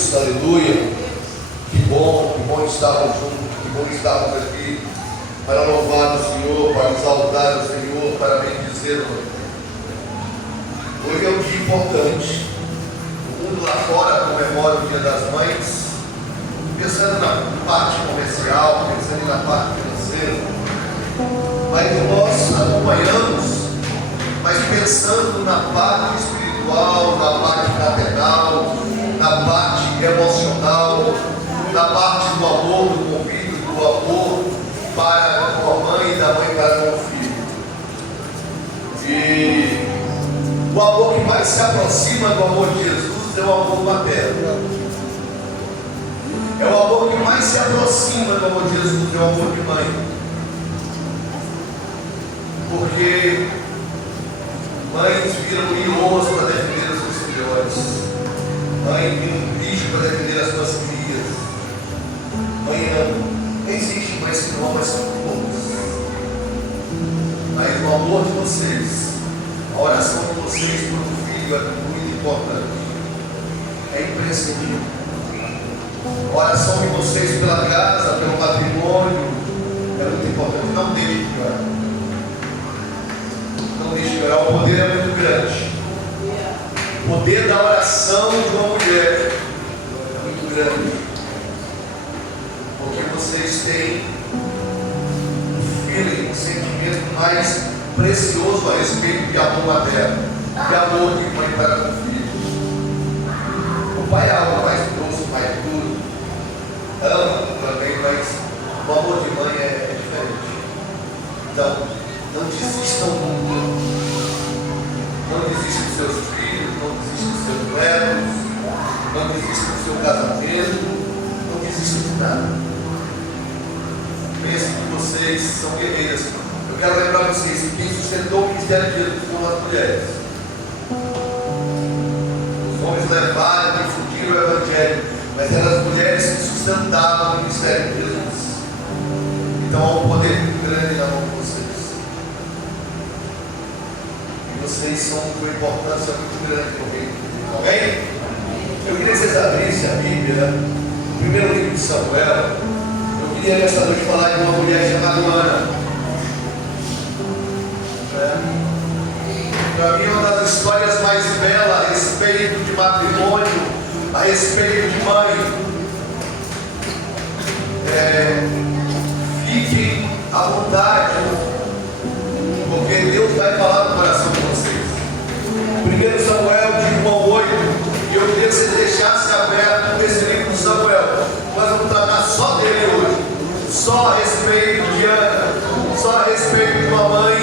Deus, aleluia. Que bom estarmos juntos, que bom estarmos aqui para louvar o Senhor, para exaltar o Senhor, para bendizê-lo. Hoje é um dia importante. O mundo lá fora comemora o Dia das Mães, pensando na parte comercial, pensando na parte financeira, mas nós acompanhamos, mas pensando na parte espiritual, na parte fraternal, na parte emocional, na parte do amor, do convívio, do amor para com a mãe e da mãe para com o filho. E o amor que mais se aproxima do amor de Jesus é o amor materno. É o amor que mais se aproxima do amor de Jesus, é o amor de mãe. Porque mães viram leões para defender os seus filhotes. Mãe viram um bicho para defender as suas crias. Mãe ama. Não existe mães que não amam, são poucas. Mas o amor de vocês, a oração de vocês por um filho é muito importante. É imprescindível. A oração de vocês pela casa, pelo matrimônio, é muito importante. Não deixe de orar. Não deixe de orar. O poder é muito grande. O poder da oração de uma mulher é muito grande. Porque vocês têm um feeling, um sentimento mais precioso a respeito de amor materno, de amor de mãe para com o filho. O pai é algo mais doce, mais duro, ama também, mas o amor de mãe é diferente. Então, não desistam nunca. Não desista dos seus filhos, não desista dos seus netos, não desista do seu casamento, não desista de nada. Pense que vocês são guerreiras. Eu quero lembrar vocês que quem sustentou o ministério de Jesus foram as mulheres. Os homens levaram e difundiram o Evangelho, mas eram as mulheres que sustentavam o ministério de Jesus. Então há um poder muito grande na mão de vocês. E vocês são de uma importância muito grande no reino de Deus. Ok? Eu queria que vocês abrissem a Bíblia, no primeiro livro de Samuel. Eu queria nessa noite falar de uma mulher chamada Ana. Para mim é uma das histórias mais belas a respeito de matrimônio, a respeito de mãe. Fiquem à vontade, porque Deus vai falar no coração de vocês. 1 Samuel de 1 ao 8, e eu queria que vocês deixassem aberto esse livro de Samuel. Nós vamos tratar só dele hoje. Só a respeito de Ana, só a respeito de uma mãe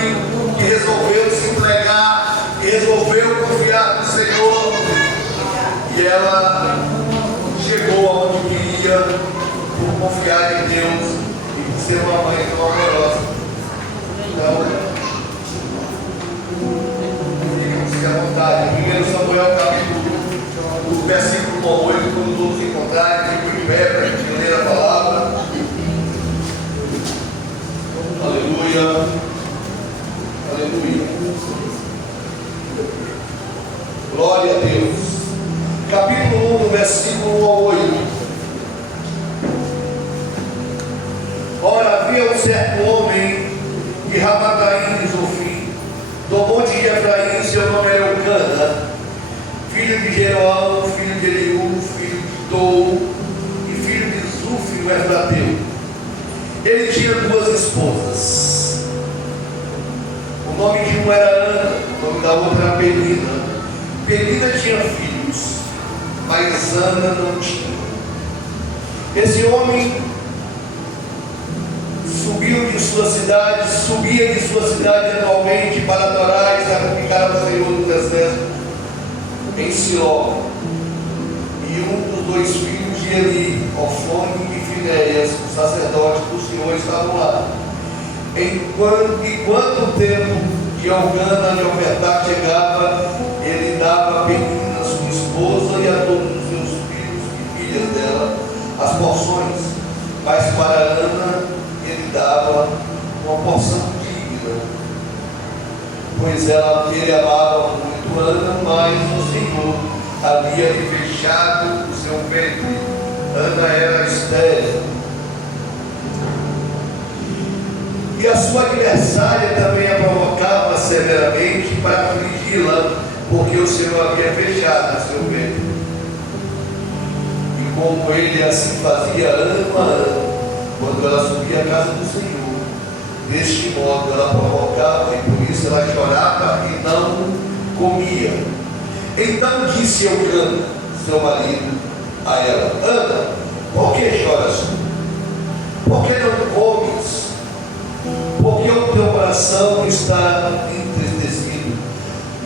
que resolveu se entregar, que resolveu confiar no Senhor, e ela chegou aonde queria por confiar em Deus e por ser uma mãe tão amorosa. Então, fiquem à vontade. 1 Samuel capítulo, do versículo 1 ao 8, quando todos encontrarem, fiquem em pé para a gente ler a palavra. Aleluia, aleluia, glória a Deus. Capítulo 1, do versículo 1 ao 8. Ora, havia um certo homem de Ramataim de Zofim, do monte de Efraim, seu nome era Eucana, filho de Jeroão, filho de Eliú, filho de Tou e filho de Zufi, o Efrateu. Ele tinha duas esposas. O nome de uma era Ana, o nome da outra era Penina. Penina tinha filhos, mas Ana não tinha. Esse homem subia de sua cidade anualmente para adorar e sacrificar ao Senhor no deserto, em Siló. E um dos dois filhos de Eli, Ofone e Finéias, os sacerdotes do Senhor, estavam lá. Enquanto o tempo de Elcana de ofertar chegava, ele dava a Penina, sua esposa, e a todos os seus filhos e filhas dela as porções, mas para Ana ele dava uma porção digna, pois ele amava muito Ana, mas o Senhor havia de fechar fechado o seu ventre. Ana era estéril. E a sua adversária também a provocava severamente para afligi-la, porque o Senhor havia fechado o seu ventre. E como ele assim fazia ano a ano, quando ela subia à casa do Senhor, deste modo ela provocava, e por isso ela chorava e não comia. Então disse Eucana, seu marido, a ela: Ana, por que choras tu? Por que não comes? Porque o teu coração está entristecido.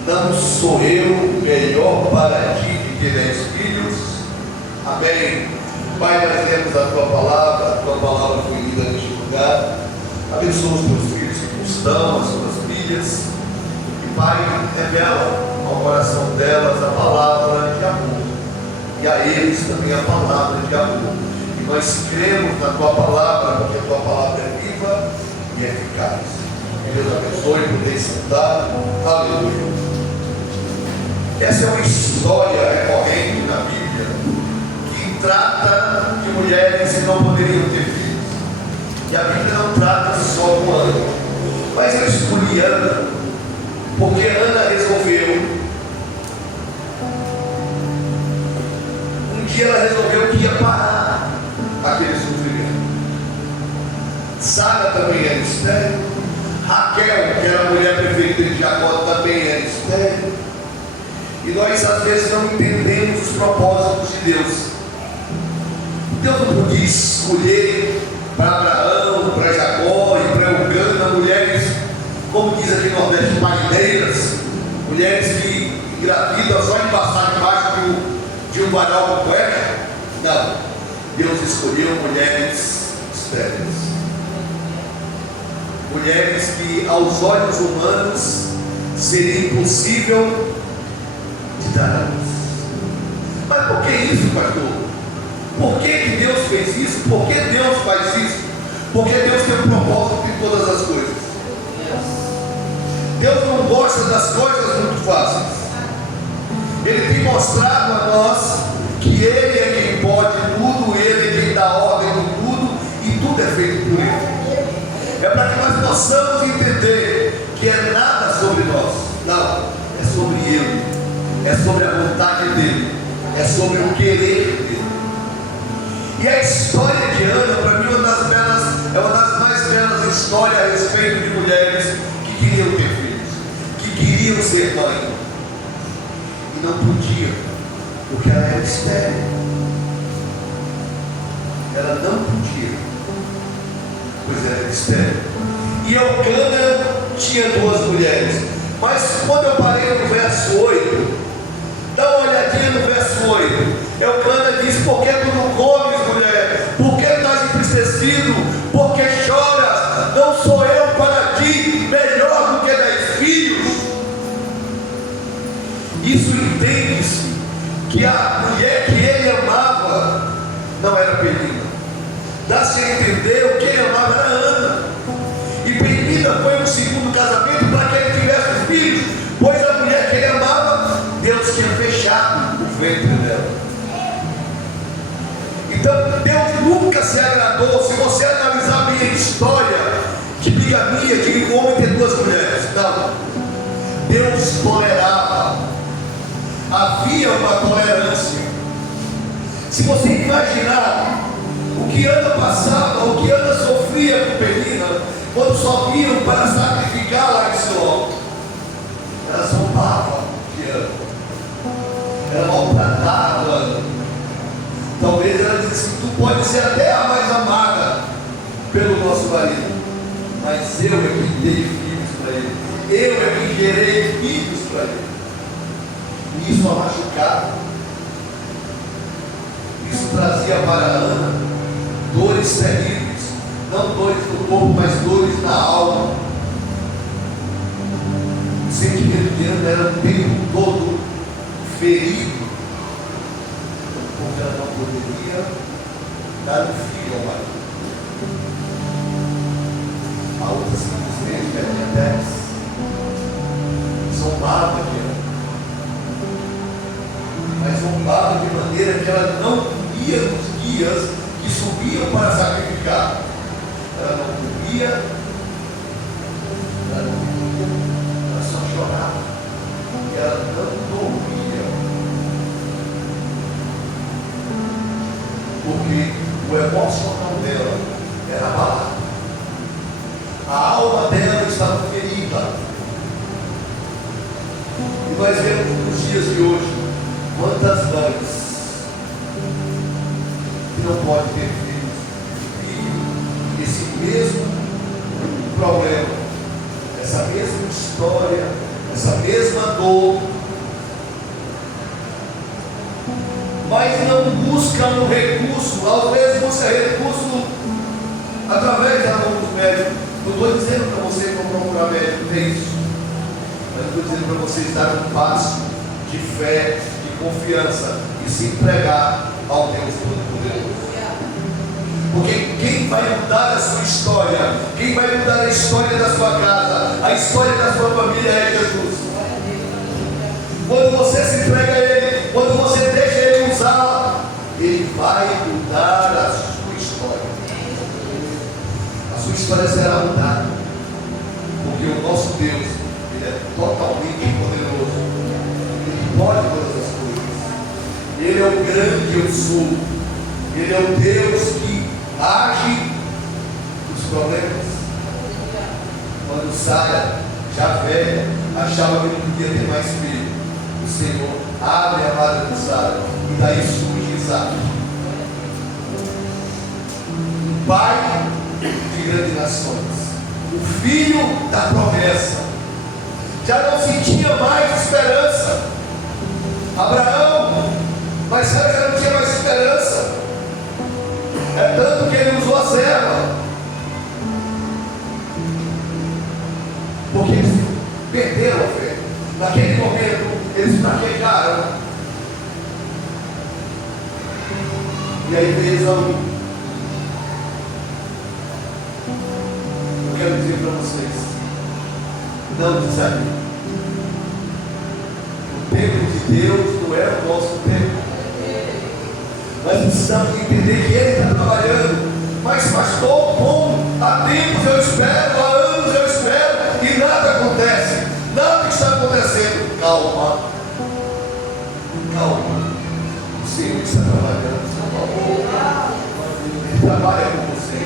Não sou eu melhor para ti que 10 filhos? Amém. Pai, nós lemos a tua palavra foi lida neste lugar. Abençoa os teus filhos que estão, as suas filhas. E Pai, revela ao coração delas a palavra de amor. E a eles também a palavra de amor. E nós cremos na tua palavra, porque a tua palavra é viva e eficaz. Que Deus abençoe, poder sentar. Aleluia. Essa é uma história recorrente na Bíblia que trata de mulheres que não poderiam ter filhos. E a Bíblia não trata só com Ana. Mas eu escolhi Ana porque Ana resolveu. Um dia ela resolveu que ia parar aquele sofrimento. Sara também era estéril. Raquel, que era a mulher preferida de Jacó, também era estéril. E nós às vezes não entendemos os propósitos de Deus. Deus não podia escolher para Abraão, para Jacó e para Eucana mulheres, como diz aqui no Nordeste, marineiras, mulheres que engravidam só em passar debaixo de um varal com cueca. Não, Deus escolheu mulheres estéreis, mulheres que aos olhos humanos seria impossível de dar a luz. Mas por que isso, pastor? Por que Deus fez isso? Por que Deus faz isso? Porque Deus tem um propósito em todas as coisas. Deus não gosta das coisas muito fáceis. Ele tem mostrado a nós que Ele é quem pode tudo, Ele é quem dá ordem em tudo, e tudo é feito por Ele. É para que nós possamos entender que é nada sobre nós. Não, é sobre Ele. É sobre a vontade dEle. É sobre o querer dEle. E a história de Ana, para mim, é uma das mais belas histórias a respeito de mulheres que queriam ter filhos, que queriam ser mãe, e não podiam, porque ela era estéril. Ela não podia, pois ela era estéril. E Eucana tinha 2 mulheres. Mas quando eu parei no verso 8, dá uma olhadinha no verso 8. Eucana diz: por que tu não comes, mulher? Por que estás entristecido? Por que choras? Não sou eu para ti melhor do que 10 filhos? Isso entende-se que a mulher que ele amava não era Penina. Dá-se a entender o que ele amava era Ana. E Penina foi um segundo casamento para que ele tivesse filhos, pois a mulher que ele amava, Deus tinha fechado o ventre dela. Então Deus nunca se agradou. Se você analisar a minha história de bigamia, de um homem ter 2 mulheres, não. Deus tolerava. Havia uma tolerância. Se você imaginar o que Ana passava, o que Ana sofria com Penina, quando só vinham para sacrificar lá em Siló, ela zombava de Ana, ela maltratava Ana. Talvez ela disse assim: tu pode ser até a mais amada pelo nosso marido, mas eu é que dei filhos para ele, eu é que gerei filhos para ele. E isso a machucava. Isso trazia para Ana dores terríveis, não dores do corpo, mas dores na alma. O sentimento de Ana era o tempo todo ferido, porque ela não poderia dar um filho ao marido. A outra simplesmente tinha 10, zombava de Ana. mas zombava de maneira que ela não comia nos dias que subiam para sacrificar. Ela não comia, ela só chorava, e ela não dormia, porque o emocional dela era abalado, a alma dela estava ferida. E nós vemos nos dias de hoje quantas mães que não podem ter filhos, esse mesmo problema, essa mesma história, essa mesma dor, mas não busca um recurso, às vezes busca recurso através da mão dos médicos. Não estou dizendo para você como procurar médico, não é isso, mas estou dizendo para vocês dar um passo de fé, de confiança e se entregar ao Deus Todo-Poderoso. Porque quem vai mudar a sua história, quem vai mudar a história da sua casa, a história da sua família é Jesus. Quando você se entrega a Ele, quando você deixa Ele usar, Ele vai mudar a sua história. A sua história será mudada, porque o nosso Deus, Ele é totalmente poderoso. Ele pode todas as coisas. Ele é o grande eu sou. Ele é o Deus que age nos problemas. Quando Sara, já velha, achava que não podia ter mais filho, o Senhor abre a madre de Sara e daí surge Isaac, o pai de grandes nações, o filho da promessa. Já não se tinha mais esperança. Abraão, mas Sara já não tinha mais esperança. É tanto que ele usou a serva, porque eles perderam a fé. Naquele momento, eles fraquejaram. E aí veio Esaú. Eu quero dizer para vocês, não desanime. O tempo de Deus não é o nosso tempo. Nós precisamos entender que Ele está trabalhando. Mas pastor, como? Há tempos eu espero, há anos eu espero e nada acontece. Nada está acontecendo. Calma. Calma. O Senhor está trabalhando. Ele trabalha com você.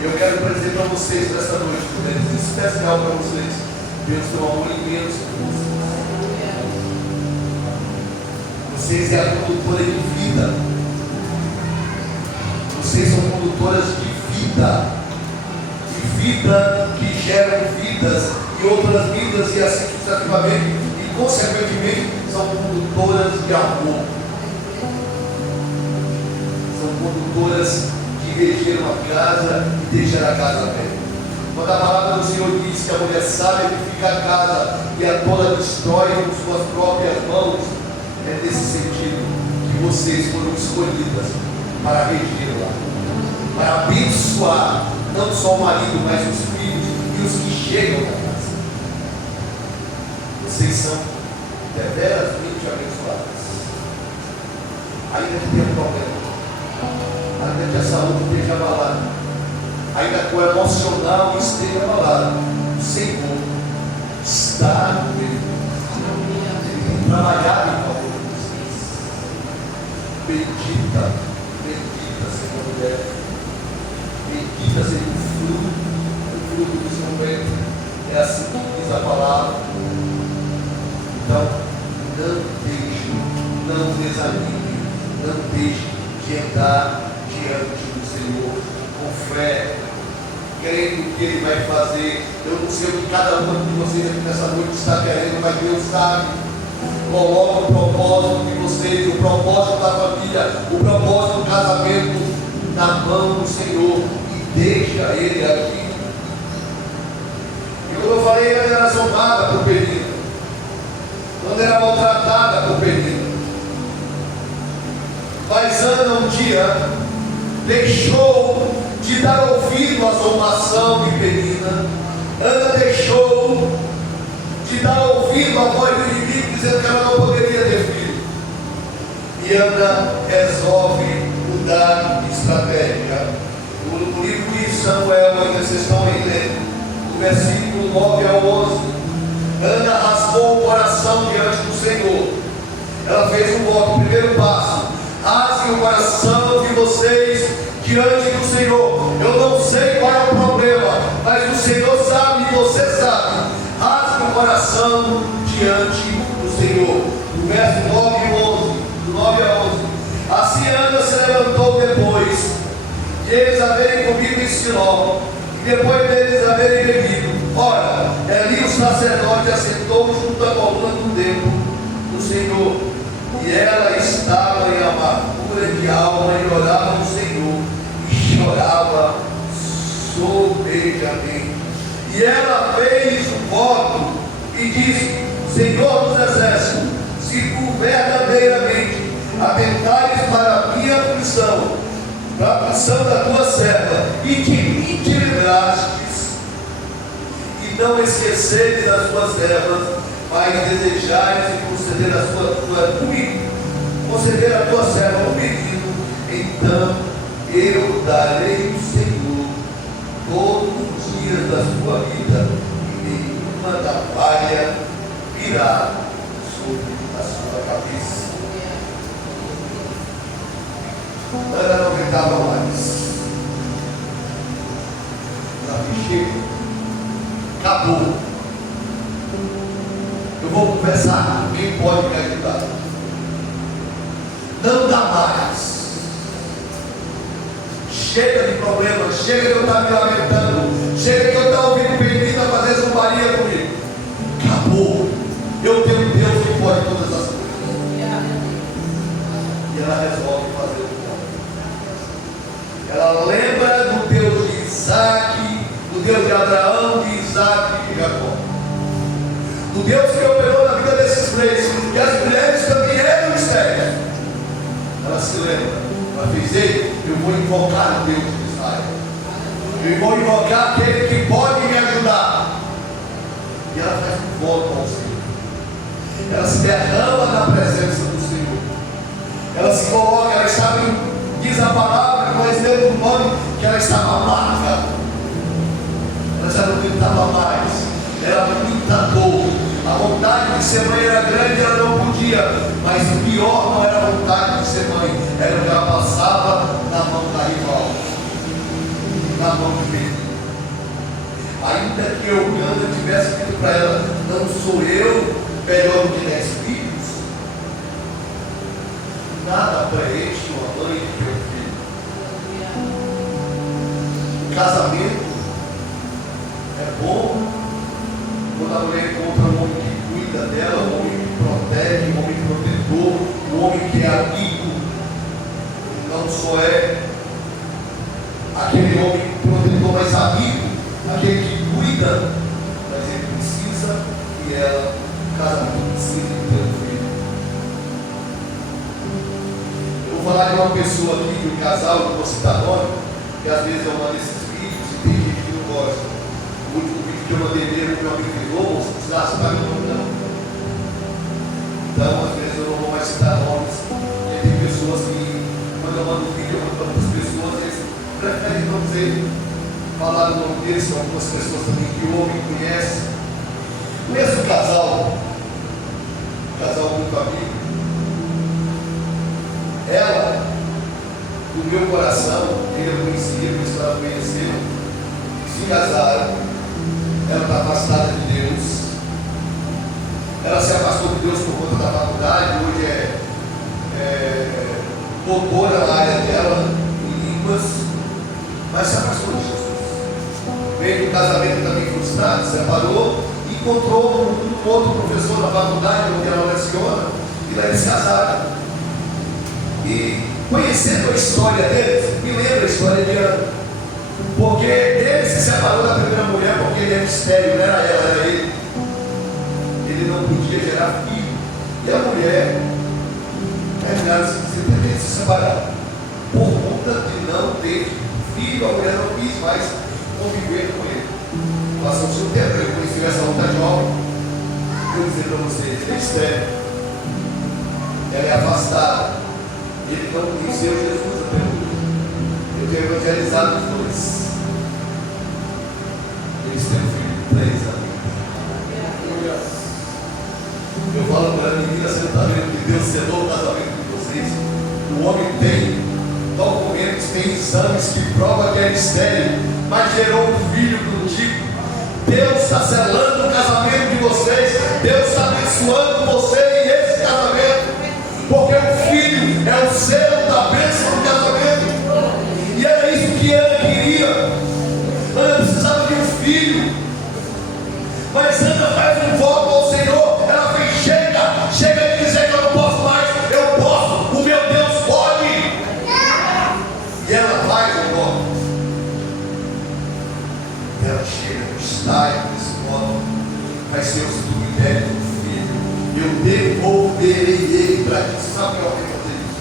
E eu quero dizer para vocês nesta noite, um especial para vocês. Deus tem um amor imenso por vocês. Vocês é a condutora de vida. Vocês são condutoras de vida. De vida que geram vidas e outras vidas e assim sucessivamente. E consequentemente são condutoras de amor. São condutoras de reger uma casa e deixar a casa bem. Quando a palavra do Senhor diz que a mulher sábia edifica a casa e a tola destrói com suas próprias mãos, é nesse sentido que vocês foram escolhidas para reger lá, para abençoar não só o marido, mas os filhos e os que chegam na casa. Vocês são deverasmente abençoadas. Ainda que tenha problema, ainda que a saúde esteja abalada, ainda que o emocional esteja abalado, o Senhor está no meio. Ele tem trabalhado em favor. Bendita, bendita seja a mulher, bendita seja o fruto do seu ventre. É assim que diz a palavra. Então, não deixe, não desanime, não deixe de andar diante do Senhor com fé, crendo que Ele vai fazer. Eu não sei o que cada um de vocês aqui nessa noite está querendo, mas Deus sabe. Coloque o propósito de vocês, o propósito da família, o propósito do casamento na mão do Senhor e deixa Ele aqui. E como eu falei, ela era zombada por Penina, ela era maltratada por Penina. Mas Ana um dia deixou de dar ouvido à zombação de Penina. Ana deixou de dar ouvido à voz do inimigo dizendo que ela não poderia ter filho. e Ana resolve mudar de estratégia. No livro de Samuel, ainda vocês estão aí lendo, do versículo 9 ao 11, Ana rasgou o coração diante do Senhor. Ela fez um voto, o primeiro passo: rasguem o coração de vocês diante do Senhor. Eu não sei qual é o problema, mas o Senhor sabe e você sabe. Rasgue o coração diante do Senhor. No verso 9 e 11, do 9 a 11. Assim Ana se levantou depois de eles haverem comido em Siló, e depois deles haverem bebido. Ora, Eli o sacerdote assentou junto à coluna do templo do Senhor, e ela estava em amargura de alma e orava ao Senhor, e chorava soberbamente. E ela fez um voto e disse: Senhor dos exércitos, se tu verdadeiramente atentares para a minha aflição, para a aflição da tua serva, e de mim te livrastes, e não esqueceres as tuas servas, mas desejares e conceder a tua serva um pedido, então eu darei ao Senhor todos os dias da sua vida, e nenhuma navalha virá sobre a sua cabeça. Ana não aguentava mais. Ela chega, acabou. Eu vou conversar com quem pode me ajudar. Não dá mais. Chega de problemas, chega de eu estar me lamentando, chega de eu estar ouvindo bem-vindo a fazer zombaria comigo. Acabou. Eu tenho um Deus que pode todas as coisas. E ela resolve fazer o que ela lembra do Deus de Isaac, do Deus de Abraão, de Isaac e de Jacó. Do Deus que operou na vida desses três, e as mulheres também eram estériles. Ela se lembra, ela fez: ei, eu vou invocar o Deus de Israel, eu vou invocar aquele que pode me ajudar. E ela faz um voto ao Senhor. Ela se derrama na presença do Senhor. Ela se coloca, ela estava, diz a palavra, mas deu um nome, que ela estava amarga. Ela já não aguentava mais. Era muita dor. A vontade de ser mãe era grande, ela não podia. Mas o pior não era a vontade de ser mãe, era o que ela passava na mão da rival, na mão do filho. Ainda que Eucana tivesse dito para ela: não sou eu melhor do que 10 filhos, nada preenche uma mãe do que um filho. O casamento é bom quando a mulher encontra um homem que cuida dela, um homem que protege, um homem protetor, um homem que é amigo. Não só é aquele homem protetor, mas amigo, aquele que cuida, mas ele precisa e ela, o casamento precisa ter um filho. Eu vou falar de uma pessoa aqui, de um casal, não vou citar nome, que às vezes é uma desses vídeos e tem gente que não gosta. O último vídeo que eu mandei dele, meu amigo ligou: você está me mandando. Então, às vezes eu não vou mais citar nomes, porque tem pessoas que, quando eu mando um vídeo, eu mando para outras pessoas, eles preferem não dizer, falar o nome deles, são algumas pessoas também que ouvem, conhecem. Mesmo casal muito amigo, ela, do meu coração, ele eu conhecia, por isso ela conheceu, se casaram. Ela está afastada de Deus. Ela se afastou de Deus por conta da faculdade. Hoje é doutora na área dela, em línguas, mas se afastou de Jesus. Veio do casamento também frustrado, se separou, encontrou um outro professor na faculdade, onde ela leciona, e lá eles se casaram. E conhecendo a história deles, me lembra a história de Ana. Porque ele se separou da primeira mulher porque ele era estéril, não era ela, era ele. Ele não podia gerar filho. E a mulher, você tem que se separar. Por conta de não ter filho, a mulher não quis mais conviver com ele. Passou o seu tempo, ele conheceu essa outra jovem. Eu vou dizer para vocês, ele é estéril. Ela é afastada. Ele não conheceu Jesus até hoje. Eu tenho evangelizado os dois. Eles têm um filho de 3 anos. Eu falo para a menina, você está vendo que Deus selou o casamento de vocês? O homem tem documentos, tem exames que provam que é estéril, mas gerou um filho contigo. Deus está selando o casamento de vocês. Deus está abençoando você e esse casamento, porque o filho é o selo da bênção do casamento. E era isso que Ana queria. Ana precisava de um filho, mas Ana faz um voto ao Senhor. Ela fez: chega de dizer que eu não posso mais, eu posso, o meu Deus pode. E ela faz o voto. Ela chega no estágio desse voto: vai ser o tu der do filho, eu devolverei ele para ti. Sabe o que ela vai fazer isso?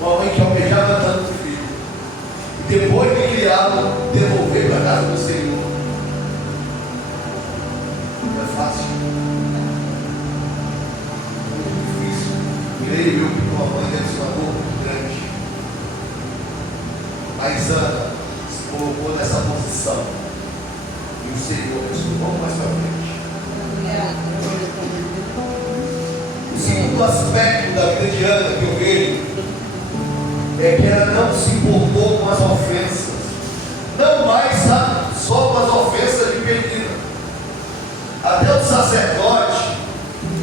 Uma mãe que almejava tanto o filho, e depois de criá-lo, devolver para a casa do Senhor. Não é fácil. Creio eu que uma mãe deve ser uma dor muito grande. Mas Ana se colocou nessa posição. E o Senhor disse: vamos mais para frente. O segundo aspecto da vida de Ana que eu vejo é que ela não se importou com as ofensas. Não mais, sabe, só com as ofensas de Penina. Até o sacerdote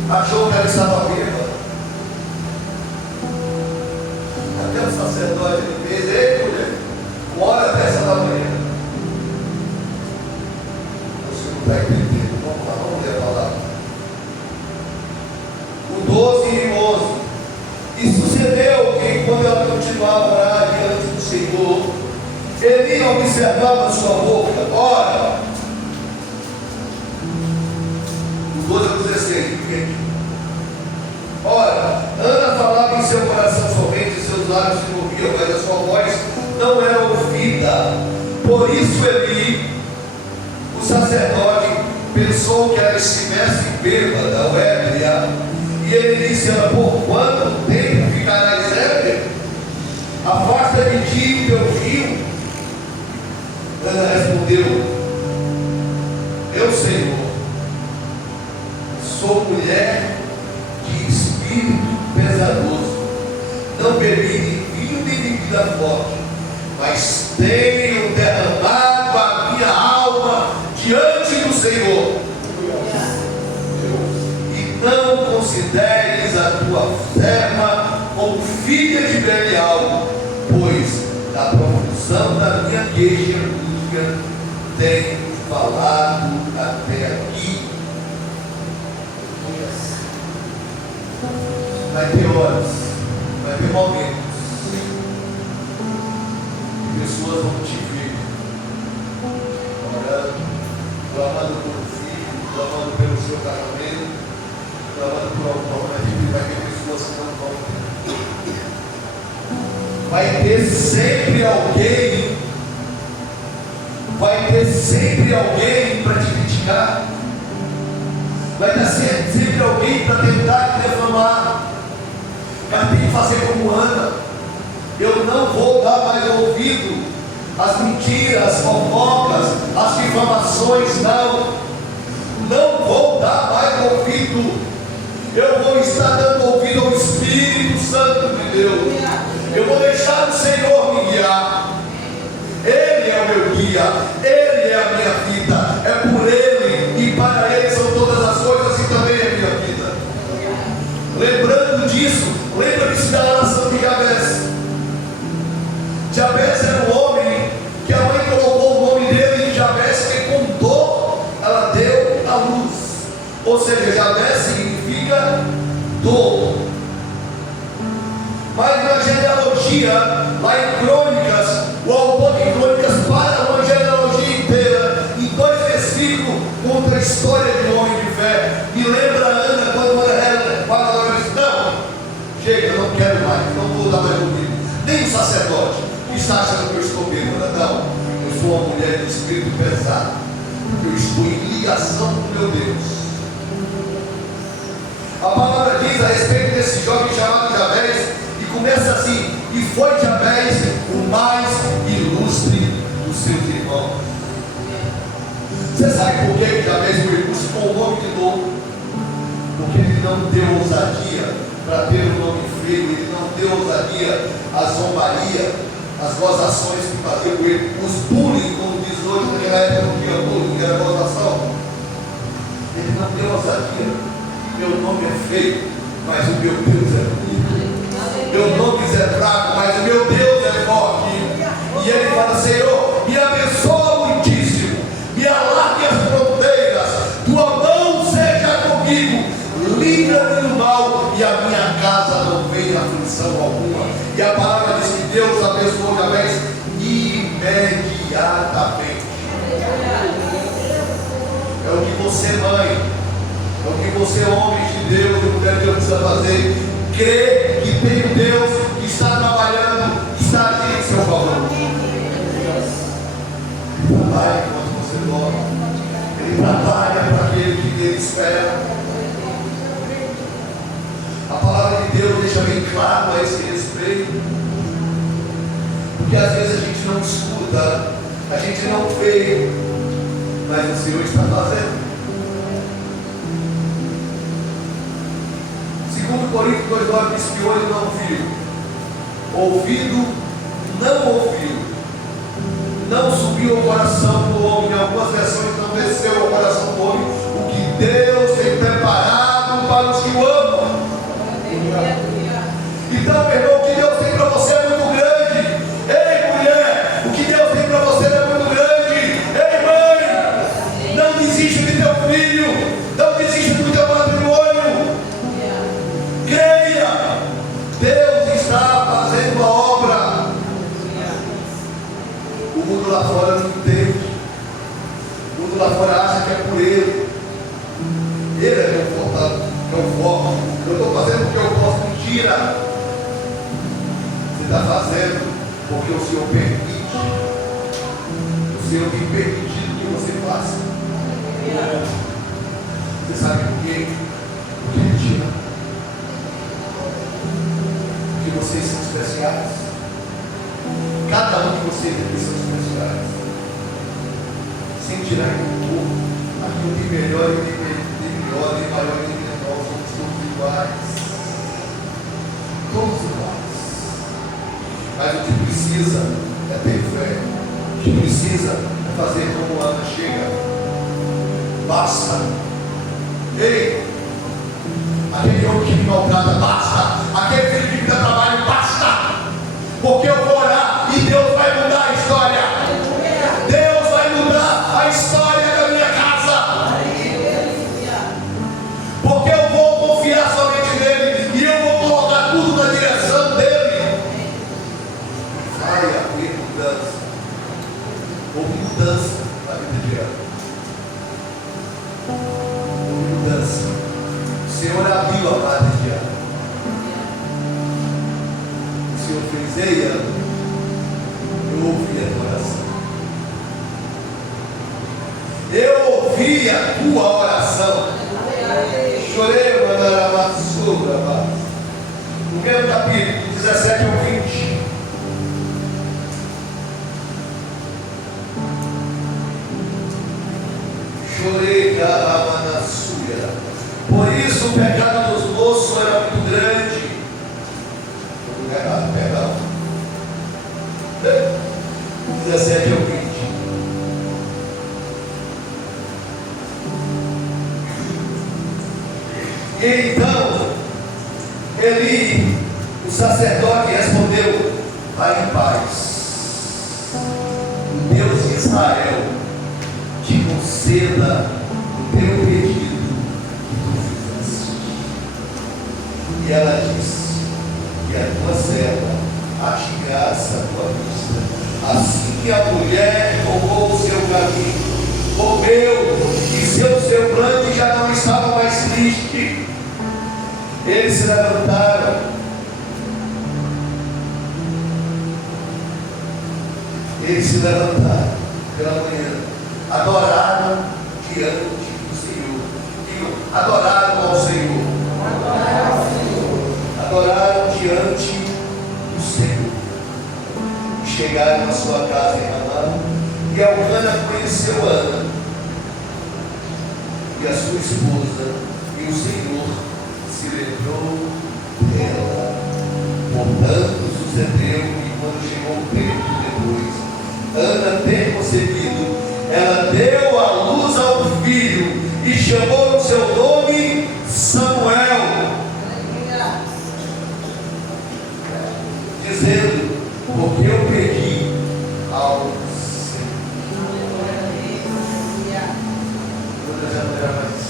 achou que ela estava bêbada. Até o sacerdote ele fez: ei, mulher, uma hora dessa da manhã. Você não está entendendo. Vamos lá, vamos ler a palavra. O 12 e 11. E sucedeu que, quando ela continuava a orar diante do Senhor, Eli observava sua boca. Ora, o 12 a 16. Ora, Ana falava em seu coração somente, e seus lábios se moviam, mas a sua voz não era ouvida. Por isso Eli, o sacerdote, pensou que ela estivesse bêbada ou ébria, e ele disse: ela, por quanto tempo ficarás ébria? Afasta de ti o teu fio. Ana respondeu: meu Senhor, sou mulher de espírito pesaroso, não bebi nem vinho nem bebida forte, mas tenho derramado a minha alma diante do Senhor. E não consideres a tua serva como filha de Belial, pois da profusão da minha queixa e angústia tenho falado até aqui. Vai ter horas, vai ter momentos que pessoas vão te ver orando, clamando por um filho, clamando pelo seu casamento, clamando por alguma coisa. Vai ter pessoas que não vão. Vai ter sempre alguém, vai ter sempre alguém para te criticar, vai ter sempre alguém para tentar te defamar. Mas tem que fazer como Ana. Eu não vou dar mais ouvido às mentiras, às fofocas, às difamações. Não vou dar mais ouvido. Eu vou estar dando ouvido ao Espírito Santo de Deus. Eu vou deixar o Senhor me guiar. Ele é o meu guia, Ele é a minha vida, é por Ele e para Ele são todas as coisas e também é a minha vida. Lembrando disso, lembra-se da oração de Jabez. Jabez era um homem que a mãe colocou o nome dele em Jabez, que contou, ela deu a luz. Ou seja, Jabez significa dor. Mas na genealogia, lá em Crônicas, o autor de Crônicas para uma genealogia inteira, em 2 versículos, conta a história de um homem de fé. Me lembra Ana quando ela disse: não, chega, eu não quero mais, não vou dar mais ouvido. Nem o sacerdote que está achando que eu estou bêbada. Não, eu sou uma mulher de espírito pesado, eu estou em ligação com meu Deus. A palavra diz a respeito desse jovem chamado não deu ousadia para ter um nome feio, ele não deu ousadia à zombaria, às gozações que faziam com ele, os bullying, como diz hoje, naquela época não tinha bullying, era gozação. Ele não deu ousadia. Meu nome é feio, mas o meu Deus é bonito. Meu nome é fraco, mas o meu Deus é forte. E ele fala: Senhor, me abençoa muitíssimo, me alargue as fronteiras, tua mão seja comigo, livra-me do mal e a minha casa não venha aflição alguma. E a palavra diz que Deus abençoou Jabez imediatamente. É o que você, mãe, é o que você, homem de Deus e mulher de Deus, precisa fazer. Crer que tem um Deus que está trabalhando, está agindo em seu favor. Ele trabalha enquanto você dorme. Ele trabalha para aquele que ele espera. A palavra de Deus deixa bem claro a esse respeito. Porque às vezes a gente não escuta, a gente não vê, mas o Senhor está fazendo. 2 Coríntios 2,9 diz que olho não viu, ouvido não ouviu, não subiu ao coração do homem, em algumas versões não desceu ao coração do homem, o que Deus tem preparado para os que o amam. Então, meu irmão, o que Deus tem para você é muito grande. Ei, mulher, o que Deus tem para você é muito grande. Ei, mãe, não desista de teu filho, não desista do teu matrimônio. Creia, Deus está fazendo a obra. O mundo lá fora não entende. O mundo lá fora acha que é por ele. Ele é confortável, é forte. Eu estou fazendo o que eu posso. Mentira. Você está fazendo porque o Senhor permite. O Senhor tem permitido que você faça. Você sabe por quê? Porque Ele te ama. Porque vocês são especiais. Cada um de vocês aqui são especiais. Sem tirar do corpo aquilo de melhor e de melhor, de maior e de menor. Somos todos iguais. Todos iguais. Mas o que precisa é ter fé. O que precisa é fazer como Ana chega. Basta. Ei, aquele homem que me maltrata, basta. Aquele filho que me dá trabalho, basta. Porque eu vou orar e Deus vai mudar a história. Deus vai mudar a história da minha casa. Porque eu vou confiar somente nele e eu vou colocar tudo na direção dele. Vai haver mudança. Houve mudança na vida de Ana. Houve mudança. O Senhor abriu a madre de Ana. O Senhor fez: ei, Ana, eu ouvi a tua oração. Eu ouvi a tua oração. Chorei, Manaramassura. No mesmo capítulo 17 ao 20. Chorei, Manassuia. Por isso o pecado dos moços era muito grande. Perdão. 17 ao 20. E então, Eli, o sacerdote, respondeu: vai em paz. O Deus de Israel te conceda o teu pedido que tu fizeste. E ela disse: que a tua serva ache graça à tua vista. Assim que a mulher tomou o seu caminho, comeu, e seu semblante já não estava mais triste. Eles se levantaram. Pela manhã, adoraram diante do Senhor. Adoraram ao Senhor. Adoraram diante do Senhor. Chegaram na sua casa em Ramá. E Elcana conheceu Ana e a sua esposa, e o Senhor se lembrou dela. Portanto, sucedeu que quando chegou o tempo depois, Ana ter concebido, ela deu à luz ao filho e chamou o seu nome Samuel, dizendo: porque eu pedi ao Senhor. Quando já não era mais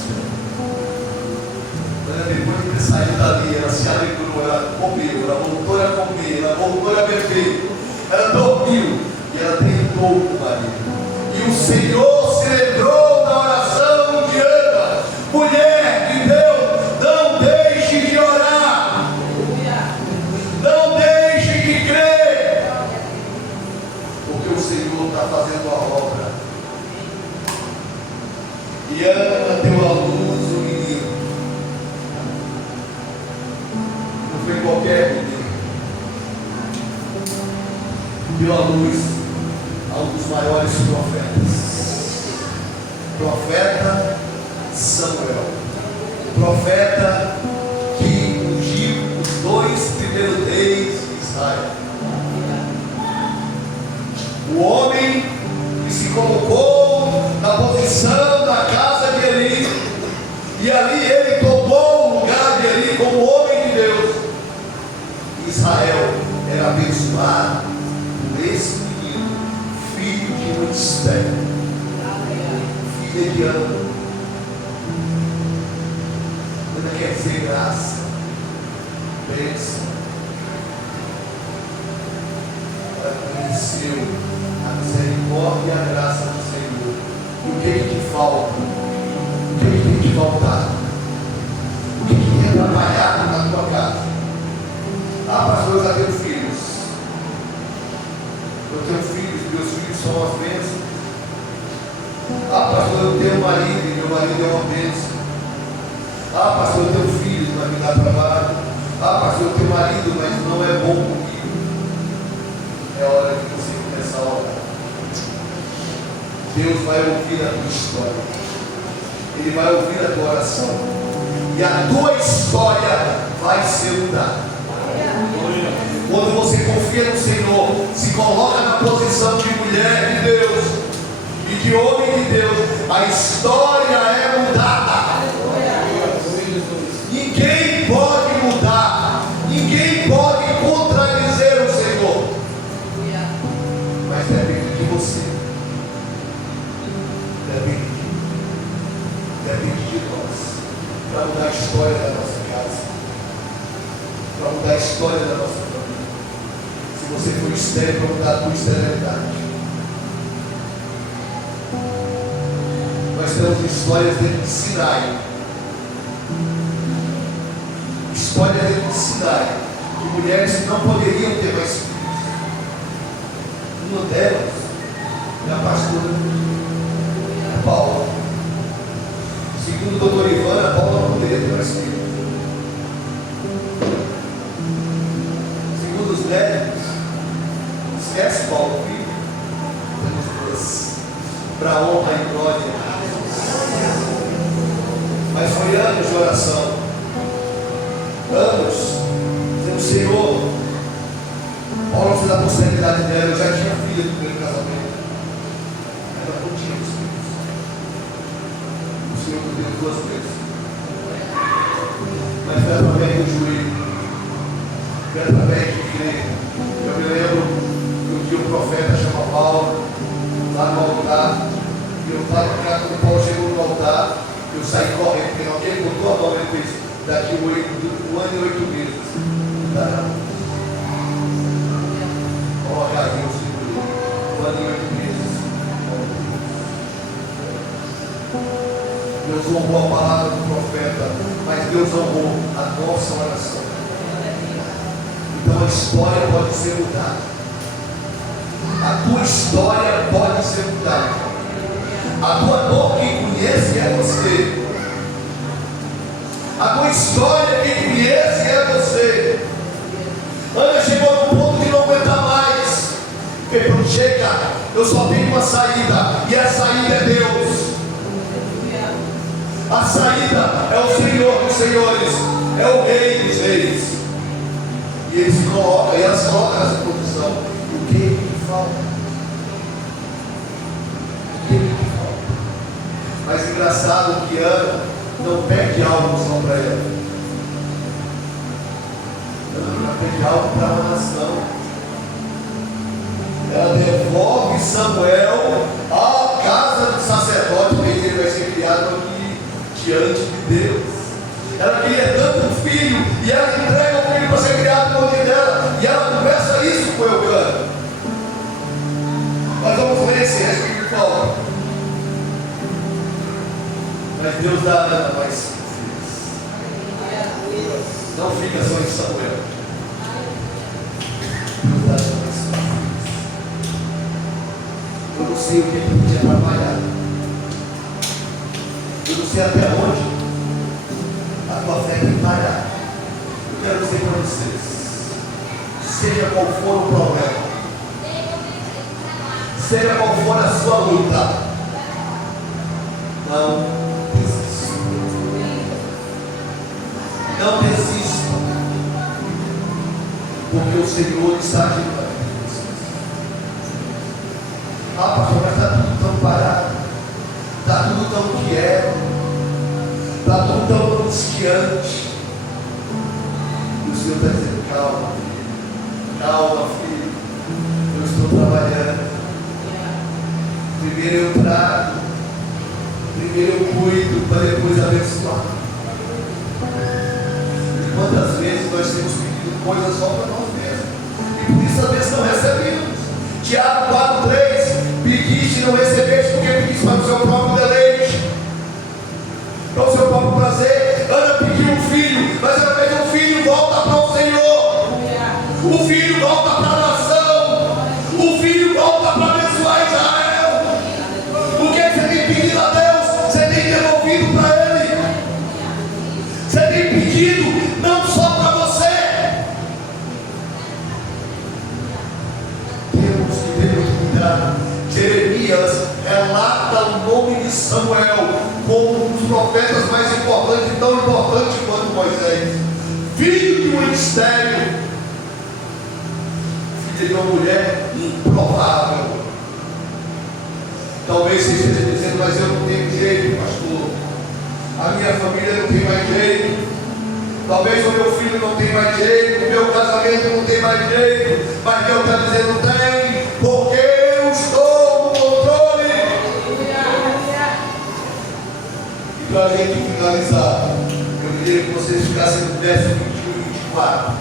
depois de ter saído dali, ela se alegrou, ela comeu, ela voltou a comer, ela voltou a beber, ela dormiu e ela deitou com o marido. E o Senhor se lembrou da oração de Ana: mulher de Deus, não deixe de orar, não deixe de crer, porque o Senhor está fazendo a obra. E Ana deu à luz o menino. Não foi qualquer menino. Deu à luz a um dos maiores profeta Samuel, profeta que ungiu os 2 primeiros reis de Israel, o homem que se colocou na posição da casa de Eli, e ali ele tomou o lugar de Eli como homem de Deus. Israel era abençoado por esse menino, filho de Moisés, filha de Ana. Ana quer dizer graça, bênção. Ela conheceu a misericórdia e a graça do Senhor. E o que te falta? O que tem que faltar? O que tem atrapalhado na tua casa? Ah, pastor, eu já tenho filhos. Eu tenho filhos, meus filhos são uma bênção. Ah, pastor, eu tenho um marido e meu marido é uma bênção. Ah, pastor, eu tenho filhos, mas me dá trabalho. Ah, pastor, eu tenho marido, mas não é bom comigo. É hora de você começar a orar. Deus vai ouvir a tua história. Ele vai ouvir a tua oração. E a tua história vai ser mudada. Quando você confia no Senhor, se coloca na posição de mulher de Deus e de homem de Deus, a história é mudada. Ninguém pode mudar, ninguém pode contradizer o Senhor, mas depende de você, depende de nós, para mudar a história da nossa casa, para mudar a história da nossa família. Se você for estéril, para mudar a tua esterilidade. Nós temos histórias dentro de Sinai. História dentro de Sinai, de mulheres que não poderiam ter mais filhos. Uma delas é a pastora Paula. Segundo o doutor Ivan, a Paula não poderia ter mais filhos. Segundo os médicos, esquece Paulo, filho. Temos duas, para a honra e glória de Jesus. Mas foi anos de oração. Anos, dizendo: Senhor, Paulo precisa da possibilidade dela. Eu já tinha filha do primeiro casamento, ela não tinha os filhos. O Senhor me deu 2 vezes, mas foi através do joelho, foi através de crer. Eu me lembro que um dia o profeta chama Paulo lá no altar, e eu estava cá. Quando Paulo chegou no altar, eu saí correndo, porque alguém botou a mão e fez: daqui 1 ano e 8 meses. Coloca aí o Senhor. 1 ano e 8 meses. Deus honrou a palavra do profeta, mas Deus honrou a nossa oração. Então a história pode ser mudada. A tua história pode ser mudada. A tua dor, quem conhece é você. A tua história, quem conhece é você. Ana chegou no ponto de não aguentar mais. Pedro, chega, eu só tenho uma saída, e a saída é Deus. A saída é o Senhor dos Senhores. é o rei dos reis. E eles colocam, e elas colocam nessa posição. O que lhe falta? O que lhe falta? Mas engraçado que Ana não pede algo só para ela. Ana pede algo para uma nação. Ela devolve Samuel à casa do sacerdote, que ele vai ser criado aqui diante de Deus. Ela queria tanto um filho, e ela entrega o filho para ser criado no nome dela, e ela conversa isso com Eucana. Nós vamos ver esse resto que falta. Mas Deus dá a Ana mais 5 filhos. Não fica só em Samuel. Deus dá a Ana mais 5 filhos. Eu não sei o que ele podia trabalhar. Eu não sei até onde a tua fé tem que parar. Eu quero dizer para vocês, seja qual for o problema, seja qual for a sua luta, não desista. Não desista, porque o Senhor está agindo para vocês. Ah, pastor, mas está tudo tão parado, está tudo tão quieto, está tudo tão angustiante. E o Senhor está dizendo: calma, filho, calma, filho, eu estou trabalhando. Primeiro eu trago, primeiro eu cuido, para depois abençoar. E quantas vezes nós temos pedido coisas só para nós mesmos, e por isso às vezes não recebemos. Tiago 4,3: pediste e não recebeste, porque pediste para o seu próprio deleite, para o seu próprio prazer. Ana pediu um filho, mas ao invés de um filho, volta para o Senhor. O filho volta para a nação. O filho volta para abençoar Israel. O que você tem pedido a Deus, você tem devolvido para Ele. Você tem pedido não só para você. Temos que ter cuidado. Jeremias relata o nome de Samuel como um dos profetas mais importantes, tão importante quanto Moisés, filho de um ministério, filho de uma mulher improvável. Talvez você esteja dizendo: mas eu não tenho jeito, pastor, a minha família não tem mais jeito, talvez o meu filho não tenha mais jeito, o meu casamento não tem mais jeito. Mas Deus está dizendo: tem, porque eu estou no controle. E para a gente finalizar, eu queria que vocês ficassem no verso 21 e 24.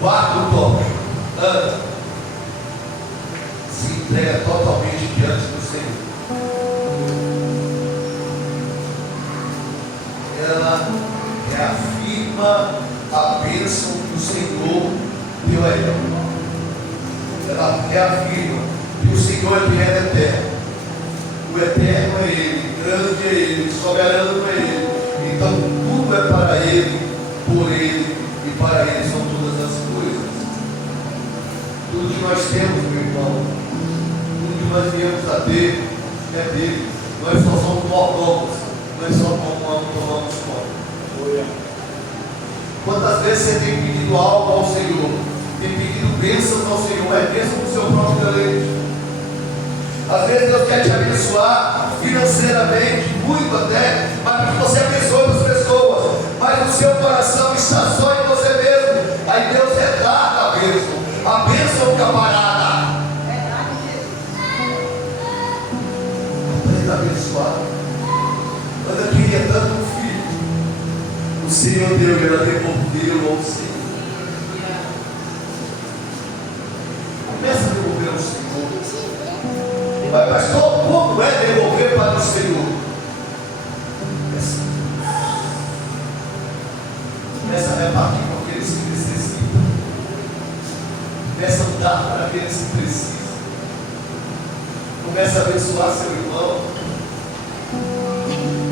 Quarto tópico: Ana se entrega totalmente diante do Senhor. Ela reafirma a bênção que o Senhor deu a ela. Ela reafirma que o Senhor é eterno. O eterno é Ele, grande é Ele, soberano é Ele. Então tudo é para Ele, por Ele e para Ele são todas as coisas. Tudo que nós temos, meu irmão, tudo que nós viemos a ter é dele. Nós só somos mordomos, nós só tomamos conta. Quantas vezes você tem pedido algo ao Senhor, tem pedido bênçãos ao Senhor, é bênção do seu próprio deleite. Às vezes Deus quer te abençoar financeiramente, muito até, mas que você abençoe as pessoas, mas o seu coração está só em você mesmo. Aí Deus retarda a bênção fica parada. Aprenda a abençoar. Quando eu queria tanto um filho, o Senhor deu e ela devolveu ao Senhor. Começa a devolver ao Senhor. Mas pastor, como é devolver para o Senhor? Começa a repartir com aqueles que necessitam. Começa a dar para aqueles que precisam. Começa a abençoar seu irmão.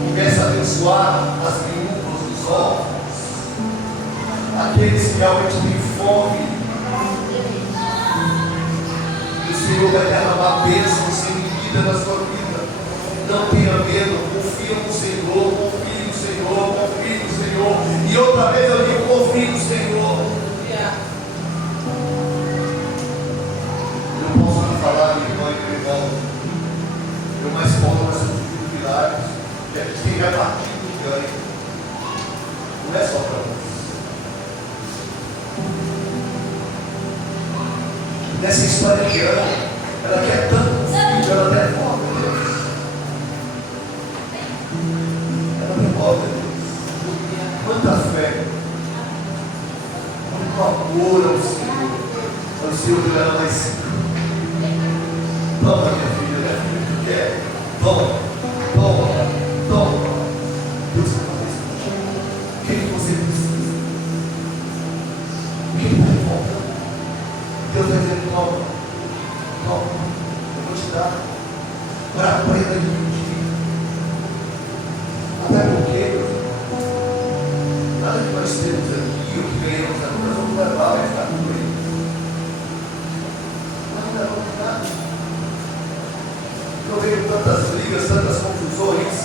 Começa a abençoar as viúvas, os órfãos, aqueles que realmente têm fome. E o Senhor vai derramar bênção sem medida vida na sua vida. Não tenha medo, confia no Senhor, confie no Senhor, confie no Senhor. E outra vez eu digo, confie no Senhor. Eu posso lhe falar, minha irmã e meu irmão, eu mais posso nessa dificuldade, que a gente tem repartido o ganho. Não é só para nós. Nessa história de Ana, ela quer tanto um filho, ela devolve a Deus. Ela devolve a Deus. Quanta fé, quanto amor ao Senhor. O Senhor dela mais cinco. Toma, minha filha, né? Tu quer? Toma, toma, toma. Deus vai fazer isso contigo. O que você precisa? O que está em volta? Deus vai dizer, toma, toma, eu vou te dar. Agora aprenda a dividir. Até porque, nada que nós temos aqui, o que ganhamos aqui, nós vamos levar, vai ficar tudo bem. Nós não levamos nada. Eu vejo tantas brigas, tantas confusões.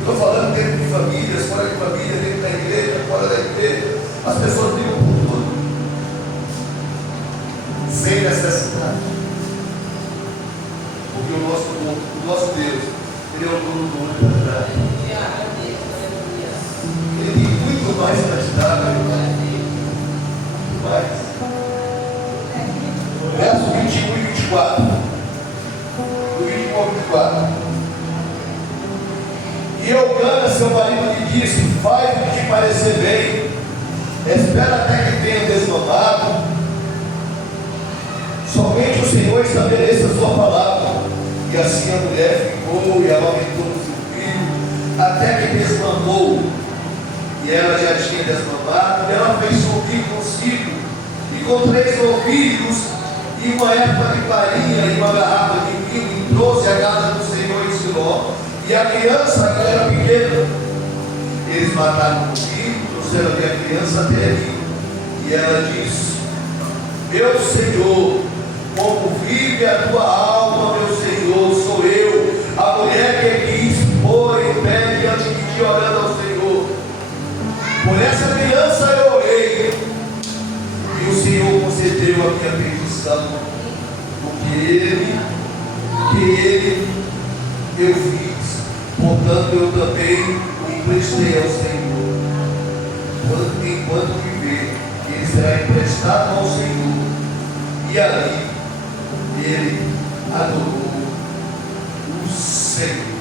Estou falando dentro de famílias, fora de família, dentro da igreja, fora da igreja. As pessoas brigam por tudo. Sem necessidade. Porque o nosso Deus, Ele é o dono do mundo e da verdade. Ele tem muito mais para te dar, meu irmão. Muito mais. Versos 21 e 24. Do 21 ao 24. E Eucana, seu marido, lhe disse: faz o que te parecer bem, espera até que tenha desmamado. Somente o Senhor estabeleça a sua palavra. E assim a mulher ficou e amamentou o seu filho, até que desmamou. E ela já tinha desmamado, e ela fez sorrir consigo, e com 3 novilhos, e uma época de farinha, e uma garrafa de vinho, e trouxe a casa do Senhor em Siló. E a criança, que era pequena, eles mataram o filho, trouxeram a criança até ali. E ela disse: meu Senhor, como vive a tua alma, meu Senhor, sou eu, a mulher que quis pôr em pé diante de ti, orando ao Senhor. Por essa criança eu orei, e o Senhor concedeu a minha petição, porque ele eu fiz, portanto eu também o emprestei ao Senhor. Enquanto viver, ele será emprestado ao Senhor. E ali ele adorou o Senhor.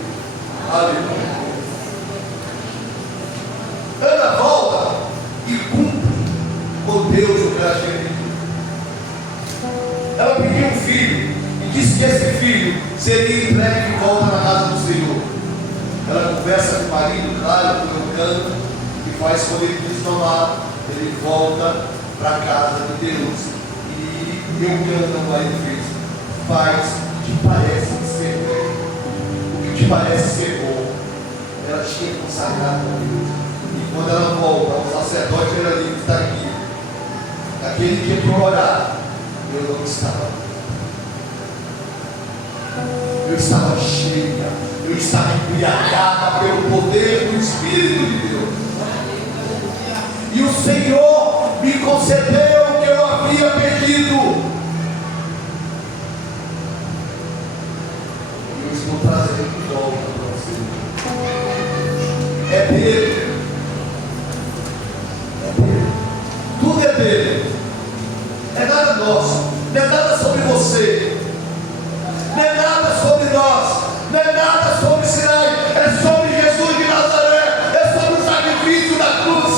Aleluia. Ana volta e cumpre com Deus o que ela tinha pedido. Ela pediu um filho e disse que esse filho seria entregue de volta na casa do Senhor. Ela conversa com o marido, claro, com o canto, e faz quando ele desmamar, ele volta para a casa de Deus. E eu canto, o marido fez: faz o que te parece ser bom. O que te parece ser bom. Ela tinha consagrado a Deus. E quando ela volta, o sacerdote era ali que está aqui. Aquele dia que eu orar, eu não estava. Eu estava cheia, eu estava embriagada pelo poder do Espírito de Deus. E o Senhor me concedeu o que eu havia pedido. E eu estou trazendo de volta para você. É dele. É dele. Tudo é dele. É nada nosso. Não é nada sobre você. Não é nada sobre nós, não é nada sobre Sinai, é sobre Jesus de Nazaré, é sobre o sacrifício da cruz,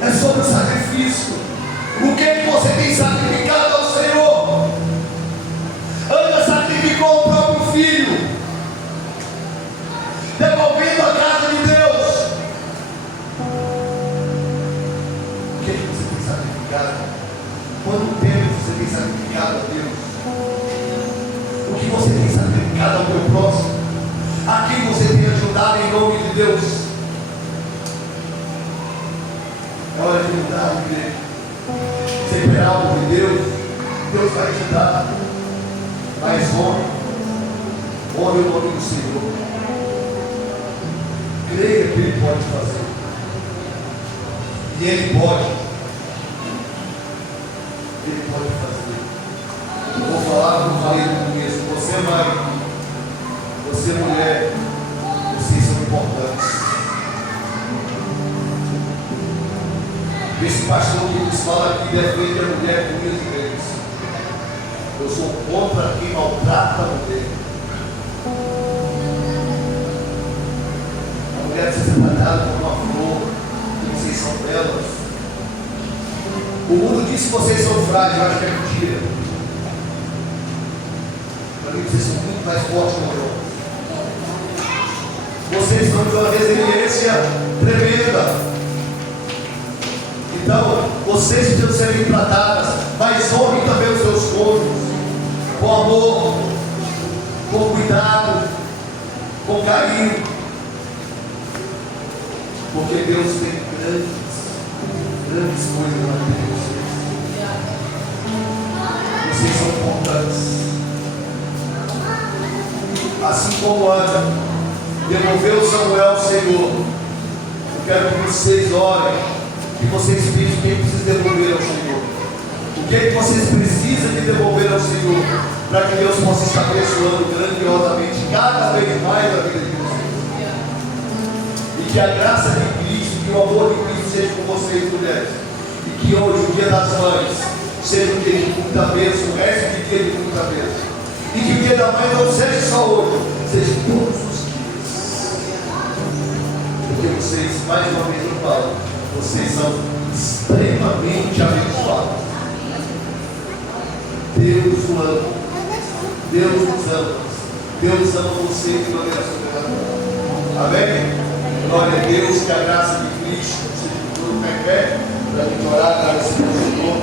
é sobre o sacrifício. O que você tem sacrificado ao Senhor? Ana sacrificou o próprio filho, devolvendo a casa de Deus. O que você tem sacrificado? Quanto tempo você tem sacrificado a Deus? O que você tem sacrificado ao teu próximo? A quem você tem ajudado em nome de Deus? É hora de mudar, igreja. Separar algo de Deus. Deus vai te dar. Mas honre o nome do Senhor. Creia que Ele pode fazer. E Ele pode. Ele pode fazer. Eu vou falar como eu falei no começo. Você mãe, você mulher, vocês são importantes. Esse pastor que nos fala aqui defende a mulher com unhas e dentes. Eu sou contra quem maltrata a mulher. A mulher precisa ser tratada como uma flor, que vocês são belas. O mundo diz que vocês são frágeis, eu acho que é mentira. Para mim, vocês são muito mais fortes que eu. Vocês são de uma resiliência tremenda. Então, vocês precisam ser bem tratadas, mas honrem também os seus cônjuges, com amor, com cuidado, com carinho, porque Deus tem grandes coisas na vida de vocês. Vocês são importantes. Assim como Ana devolveu Samuel ao Senhor, eu quero que vocês orem, que vocês vejam quem precisa devolver ao Senhor. O que é que vocês precisam de devolver ao Senhor, para que Deus possa estar abençoando grandiosamente cada vez mais a vida de vocês. E que a graça de Cristo, que o amor de Cristo seja com vocês, mulheres. E que hoje, o dia das mães, seja um dia de muita bênção, o resto de dia de muita bênção. E que o dia da mãe não seja só hoje, seja todos os dias. Porque vocês, mais uma vez eu falo, vocês são extremamente abençoados. Deus o ama. Deus nos ama. Deus ama vocês de maneira sobrenatural. Amém? Glória a Deus, que a graça de Cristo seja com todo o pé, para a gente orar, agradecer ao Senhor.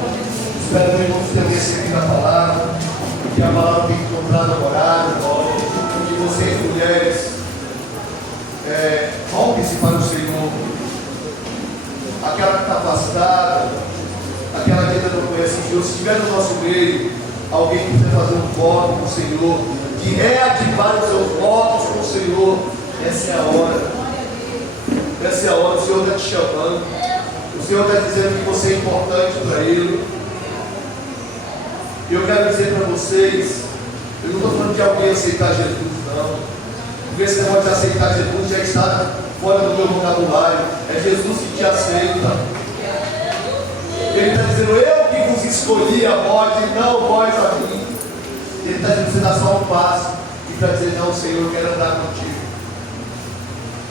Espero que irmãos tenham recebido a palavra, que a palavra tenha encontrado a morada, que vocês, mulheres, voltem-se para o Senhor. Aquela que está afastada, aquela que ainda não conhece o Senhor, se estiver no nosso meio, alguém que quiser fazer um voto com o Senhor, que reativar os seus votos com o Senhor, essa é a hora. Essa é a hora, o Senhor está te chamando, o Senhor está dizendo que você é importante para Ele. E eu quero dizer para vocês, eu não estou falando de alguém aceitar Jesus, não. Porque esse negócio de aceitar Jesus já está fora do meu vocabulário. É Jesus que te aceita. Ele está dizendo, eu que vos escolhi a vós e não vós a mim. Ele está dizendo, você dá só um passo e está dizendo, não, Senhor, eu quero andar contigo.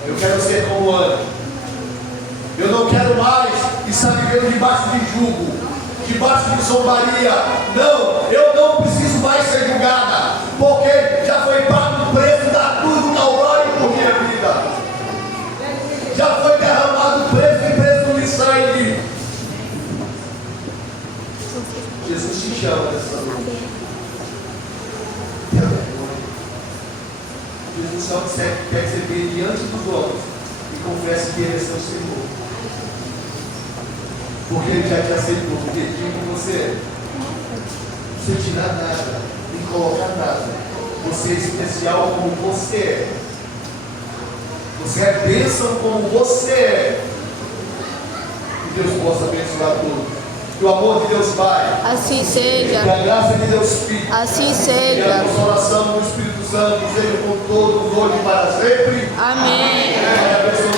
Eu quero ser como Ana. Eu não quero mais estar vivendo debaixo de jugo, debaixo de zombaria. Não, eu não preciso mais ser julgada, porque já foi pago o preço da cruz do Calvário por minha vida. Já foi derramado o preço e preço não me sai de. Jesus te chama nessa noite. Jesus só quer que você venha diante dos homens e confesse que Ele é seu Senhor. Porque Ele já te aceitou, porque digo você, sem tirar nada, nem colocar nada. Você é especial como você é. Você é bênção como você é. Que Deus possa abençoar tudo. Que o amor de Deus Pai, assim seja, que a graça de Deus Filho, assim e a seja. consolação do Espírito Santo seja com todos hoje e para sempre. Amém. Abençoe